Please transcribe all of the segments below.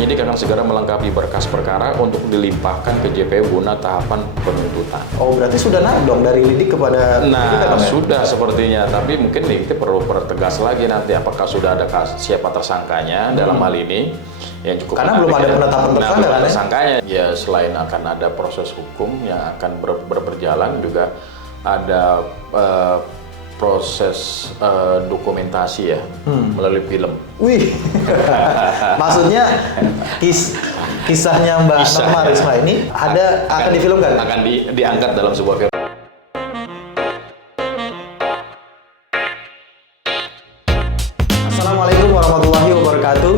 penyidik akan segera melengkapi berkas perkara untuk dilimpahkan ke JPU guna tahapan penuntutan. Oh, berarti sudah naik dong dari lidik kepada Nah, sudah sepertinya, tapi mungkin kita perlu pertegas lagi nanti apakah sudah ada siapa tersangkanya dalam hal ini. Yang cukup karena belum ada penetapan tersangka kan? Tersangkanya ya selain akan ada proses hukum yang akan berjalan, juga ada proses dokumentasi ya melalui film. Wih, maksudnya kisahnya Mbak Norma Risma ini akan difilmkan? Akan diangkat dalam sebuah film. Assalamualaikum warahmatullahi wabarakatuh.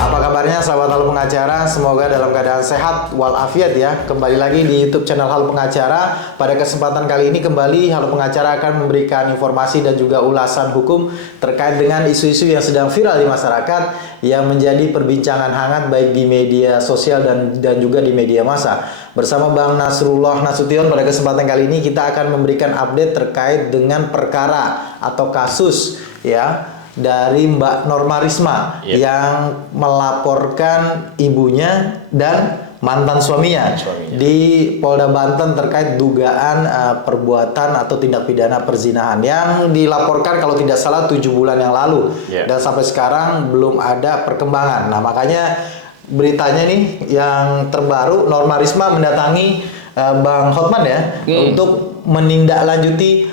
Apa kabarnya sahabat Halo Pengacara? Semoga dalam keadaan sehat walafiat ya. Kembali lagi di YouTube channel Halo Pengacara. Pada kesempatan kali ini kembali Halo Pengacara akan memberikan informasi dan juga ulasan hukum terkait dengan isu-isu yang sedang viral di masyarakat yang menjadi perbincangan hangat baik di media sosial dan juga di media massa. Bersama Bang Nasrullah Nasution, pada kesempatan kali ini kita akan memberikan update terkait dengan perkara atau kasus ya dari Mbak Norma Risma yang melaporkan ibunya dan mantan suaminya di Polda Banten terkait dugaan perbuatan atau tindak pidana perzinahan yang dilaporkan kalau tidak salah 7 bulan yang lalu dan sampai sekarang belum ada perkembangan. Nah, makanya beritanya nih yang terbaru, Norma Risma mendatangi Bang Hotman ya untuk menindaklanjuti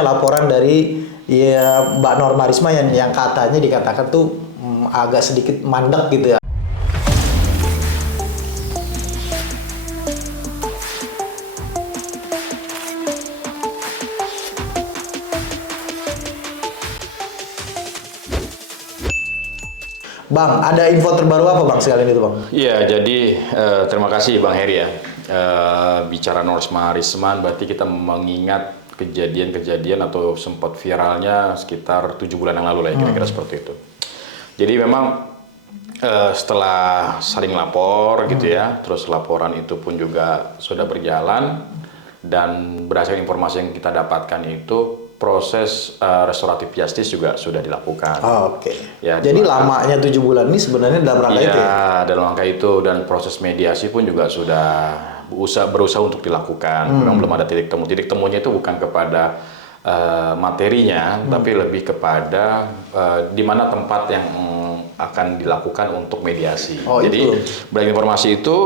laporan dari Mbak Norma Risma yang katanya dikatakan tuh agak sedikit mandek gitu ya. Bang, ada info terbaru apa Bang sekalian itu Bang? Iya, jadi terima kasih Bang Heri ya. Bicara Norma Risma, berarti kita mengingat kejadian-kejadian atau sempat viralnya sekitar 7 bulan yang lalu lah ya, kira-kira seperti itu. Jadi memang setelah saling lapor gitu ya, terus laporan itu pun juga sudah berjalan dan berdasarkan informasi yang kita dapatkan itu proses restoratif justice juga sudah dilakukan. Oke. Ya, jadi lamanya 7 bulan ini sebenarnya dalam rangka itu ya? Dalam rangka itu, dan proses mediasi pun juga sudah berusaha untuk dilakukan. Memang belum ada titik temu. Titik temunya itu bukan kepada materinya, tapi lebih kepada di mana tempat yang akan dilakukan untuk mediasi. Jadi berdasarkan informasi itu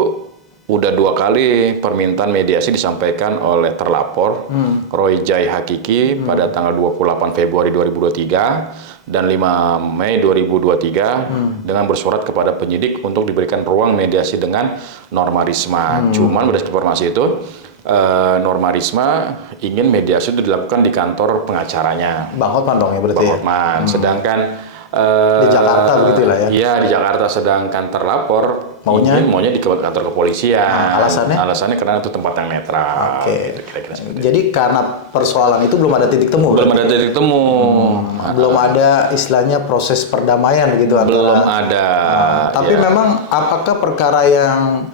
udah 2 kali permintaan mediasi disampaikan oleh terlapor Roy Jai Hakiki pada tanggal 28 Februari 2023 dan 5 Mei 2023 dengan bersurat kepada penyidik untuk diberikan ruang mediasi dengan Norma Risma. Cuman berdasarkan informasi itu Norma Risma ingin mediasi itu dilakukan di kantor pengacaranya. Bang Hotman dong ya berarti. Bang Hotman. Sedangkan di Jakarta begitu lah ya? Iya, di Jakarta. Sedangkan terlapor maunya di kantor kepolisian. Alasannya? Alasannya karena itu tempat yang netral. Oke. Jadi karena persoalan itu belum ada titik temu? Belum ada titik temu. Belum ada istilahnya proses perdamaian begitu? Belum ada. Tapi memang apakah perkara yang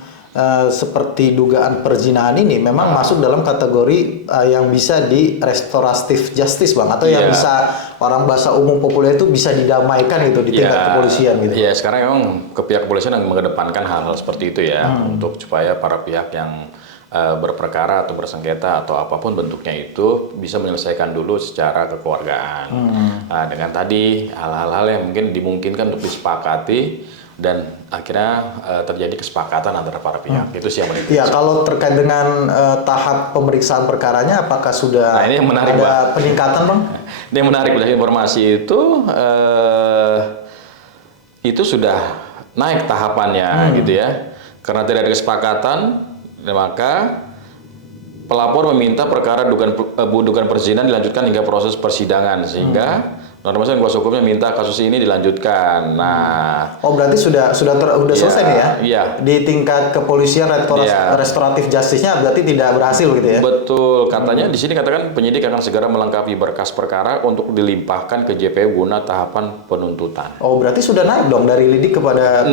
seperti dugaan perzinahan ini memang masuk dalam kategori yang bisa di restoratif justice Bang? Atau yang bisa orang bahasa umum populer itu bisa didamaikan gitu di tingkat kepolisian gitu? Iya, sekarang memang ke pihak kepolisian yang mengedepankan hal-hal seperti itu ya, untuk supaya para pihak yang berperkara atau bersengketa atau apapun bentuknya itu bisa menyelesaikan dulu secara kekeluargaan. Nah, dengan tadi hal-hal yang mungkin dimungkinkan untuk disepakati dan akhirnya terjadi kesepakatan antara para pihak. Itu sih yang paling penting. Iya, kalau terkait dengan tahap pemeriksaan perkaranya, apakah sudah ini yang menarik, ada peningkatan Bang? Ini yang menarik dari informasi itu sudah naik tahapannya gitu ya. Karena tidak ada kesepakatan, maka pelapor meminta perkara dugaan perzinahan dilanjutkan hingga proses persidangan, sehingga Norma Risma kuasa hukumnya minta kasus ini dilanjutkan. Nah, berarti sudah selesai nih ya? Iya. Di tingkat kepolisian restoratif justice-nya berarti tidak berhasil gitu ya? Betul. Katanya di sini katakan penyidik akan segera melengkapi berkas perkara untuk dilimpahkan ke JPU guna tahapan penuntutan. Berarti sudah naik dong dari lidik kepada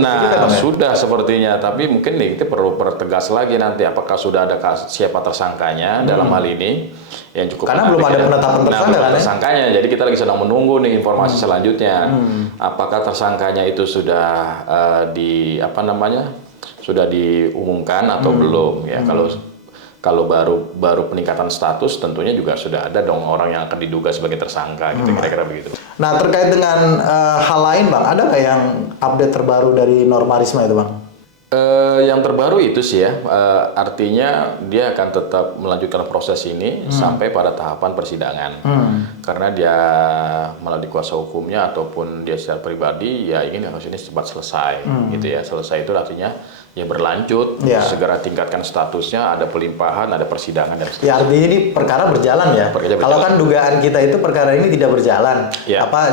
sudah sepertinya. Tapi mungkin kita perlu pertegas lagi nanti apakah sudah ada siapa tersangkanya dalam hal ini. Yang cukup karena belum ada penetapan tersangka kan? Tersangkanya. Jadi kita lagi sedang menunggu menunggu nih informasi selanjutnya. Apakah tersangkanya itu sudah sudah diumumkan atau belum ya. Kalau baru peningkatan status, tentunya juga sudah ada dong orang yang akan diduga sebagai tersangka gitu, kira-kira begitu. Nah, terkait dengan hal lain Bang, ada nggak yang update terbaru dari Norma Risma itu Bang? Yang terbaru itu sih ya, artinya dia akan tetap melanjutkan proses ini sampai pada tahapan persidangan. Karena dia melalui kuasa hukumnya ataupun dia secara pribadi ya ingin kasus ini cepat selesai gitu ya. Selesai itu artinya ya berlanjut, segera tingkatkan statusnya, ada pelimpahan, ada persidangan dan seterusnya. Ya artinya ini perkara berjalan ya. Kalau kan dugaan kita itu perkara ini tidak berjalan,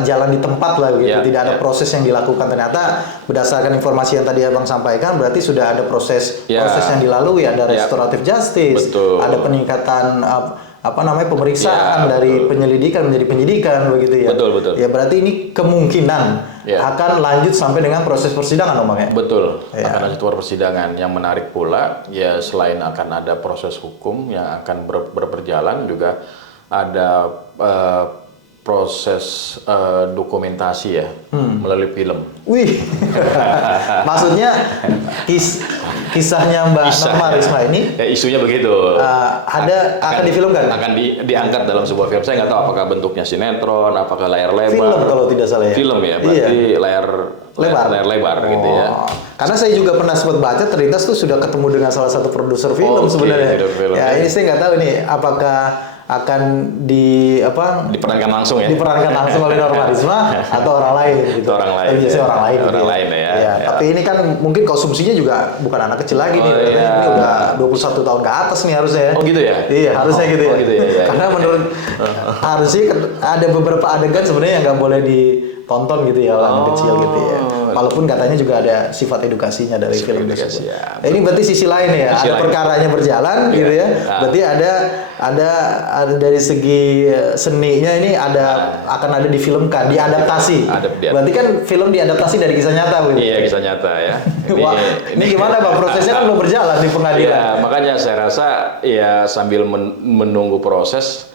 jalan di tempat lah gitu, tidak ada proses yang dilakukan. Ternyata berdasarkan informasi yang tadi Abang sampaikan, berarti sudah ada proses yang dilalui, ada restoratif justice, ada peningkatan pemeriksaan dari penyelidikan menjadi penyidikan begitu ya. Betul. Ya berarti ini kemungkinan akan lanjut sampai dengan proses persidangan Bang ya. Betul. Akan lanjut persidangan. Yang menarik pula ya selain akan ada proses hukum yang akan berjalan juga ada proses dokumentasi ya melalui film. Wih, maksudnya kisahnya Mbak Norma Risma ini? Ya, isunya begitu. Akan difilmkan? Akan diangkat dalam sebuah film. Saya nggak tahu apakah bentuknya sinetron, apakah layar lebar. Film kalau tidak salah ya. Film ya, berarti layar lebar gitu ya. Karena saya juga pernah sempat baca terlintas tuh sudah ketemu dengan salah satu produser film sebenarnya. Ya ini saya nggak tahu nih apakah akan diperankan langsung ya? Diperankan langsung oleh Norma Risma atau orang lain gitu. Orang lain. Biasanya orang lain. Orang lain ya. Tapi ini kan mungkin konsumsinya juga bukan anak kecil lagi nih. Ini udah 21 tahun ke atas nih harusnya ya. Oh gitu ya? Iya, harusnya gitu ya. Gitu ya. Karena menurut harusnya ada beberapa adegan sebenarnya yang nggak boleh ditonton gitu ya, anak kecil gitu ya. Walaupun katanya juga ada sifat edukasinya dari film tersebut. Ini berarti sisi lain ya, ada perkaranya berjalan gitu ya. Berarti ada dari segi seninya ini akan ada difilmkan, diadaptasi. Berarti kan film diadaptasi dari kisah nyata gitu. Iya, kisah nyata ya. Ini gimana Bang? Prosesnya kan belum berjalan di pengadilan. Ya, makanya saya rasa ya sambil menunggu proses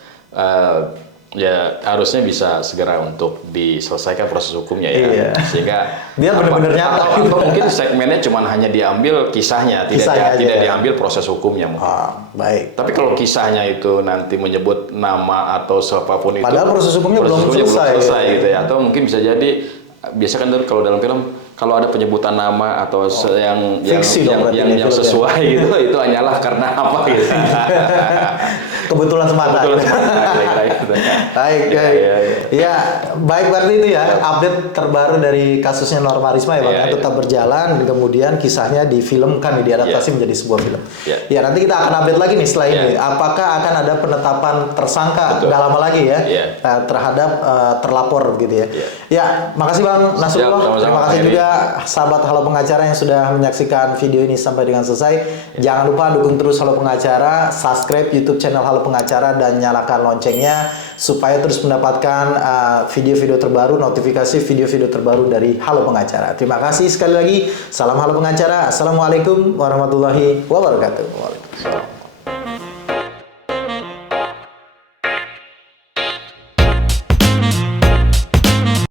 ya harusnya bisa segera untuk diselesaikan proses hukumnya ya, sehingga dia benar-benar nyata. Atau mungkin segmennya cuma hanya diambil kisahnya, tidak diambil proses hukumnya mungkin. Baik. Tapi kalau kisahnya itu nanti menyebut nama atau siapapun itu, padahal proses hukumnya belum selesai gitu ya, atau mungkin bisa jadi biasa kan kalau dalam film kalau ada penyebutan nama atau yang sesuai gitu itu hanyalah karena apa gitu. Kebetulan semata. Baik. Ya, baik berarti itu ya update terbaru dari kasusnya Norma Risma ya Bang. Tetap berjalan dan kemudian kisahnya difilmkan, diadaptasi menjadi sebuah film. Ya, nanti kita akan update lagi nih setelah ini. Apakah akan ada penetapan tersangka nggak lama lagi ya terhadap terlapor gitu ya. Ya, makasih Bang Nasrullah. Terima kasih juga sahabat Halo Pengacara yang sudah menyaksikan video ini sampai dengan selesai. Jangan lupa dukung terus Halo Pengacara, subscribe YouTube channel Halo Pengacara dan nyalakan loncengnya supaya terus mendapatkan video-video terbaru, notifikasi video-video terbaru dari Halo Pengacara. Terima kasih sekali lagi. Salam Halo Pengacara. Assalamualaikum warahmatullahi wabarakatuh. Waalaikumsalam.